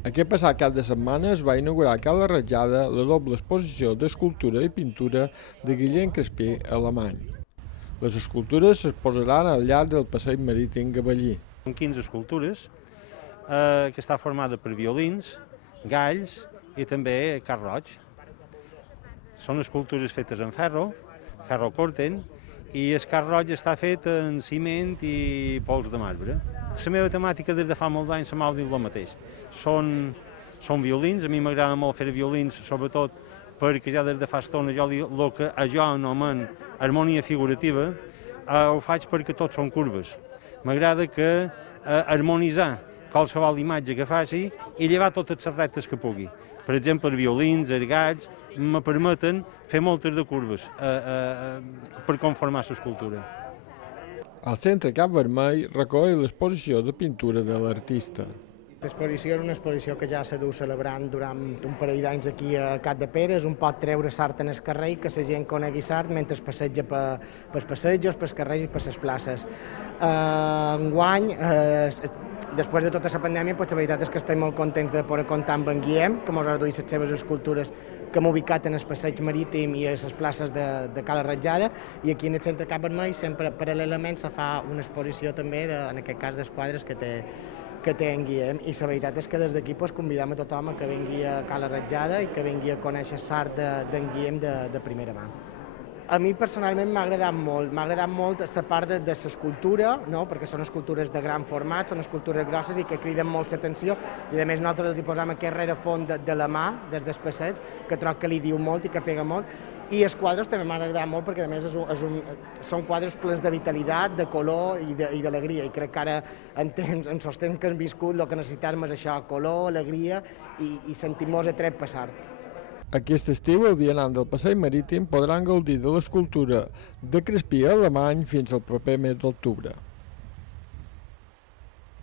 Aquest passat cap de setmana es va inaugurar a Cala Ratjada la doble exposició d'escultura i pintura de Guillem Crespí Alemany. Les escultures s'exposaran al llarg del passeig marítim Gavallí. Són 15 escultures que està formada per violins, galls i també carn roig. Són escultures fetes en ferro corten, i el carn roig està fet en ciment i pols de marbre. La meva temàtica des de fa molts anys se m'ha dit el mateix. Són violins, a mi m'agrada molt fer violins, sobretot perquè ja des de fa estona el que jo anomeno harmonia figurativa ho faig perquè tots són curves. M'agrada que harmonitzar qualsevol imatge que faci i llevar totes les rectes que pugui. Per exemple, els violins, els galls, me permeten fer moltes de curves per conformar l'escultura. Al centre Cap Vermell recull l'exposició de pintura de l'artista. L'exposició és una exposició que ja s'ha dut celebrant durant un parell d'anys aquí a Capdepera. És un pot treure l'art en el carrer i que la gent conegui l'art mentre es passeja pels passejos, pels carrers i per les places. Enguany, després de tota la pandèmia, la veritat és que estem molt contents de poder comptar amb en Guillem, que ens ha reduït les seves escultures que hem ubicat en el passeig marítim i a les places de Cala Ratjada, i aquí en el centre Cap Vermell sempre paral·lelament se fa una exposició també, en aquest cas d'esquadres que té en Guillem, i la veritat és que des d'aquí convidem a tothom a que vingui a Cala Ratjada i que vingui a conèixer l'art d'en Guillem de primera mà. A mi personalment m'ha agradat molt la part de l'escultura, perquè són escultures de gran format, són escultures grosses i que criden molt l'atenció, i a més nosaltres els hi posam aquest rerefons de la mà des del passeig, que trobo que li diu molt i que pega molt, i els quadres també m'han agradat molt perquè a més són quadres plens de vitalitat, de color i d'alegria, i crec que ara en els temps que hem viscut el que necessitem és això, color, alegria i sentir-nos atret per l'art. Aquest estiu, els vianants del passeig marítim podran gaudir de l'escultura de Crespí Alemany fins al proper mes d'octubre.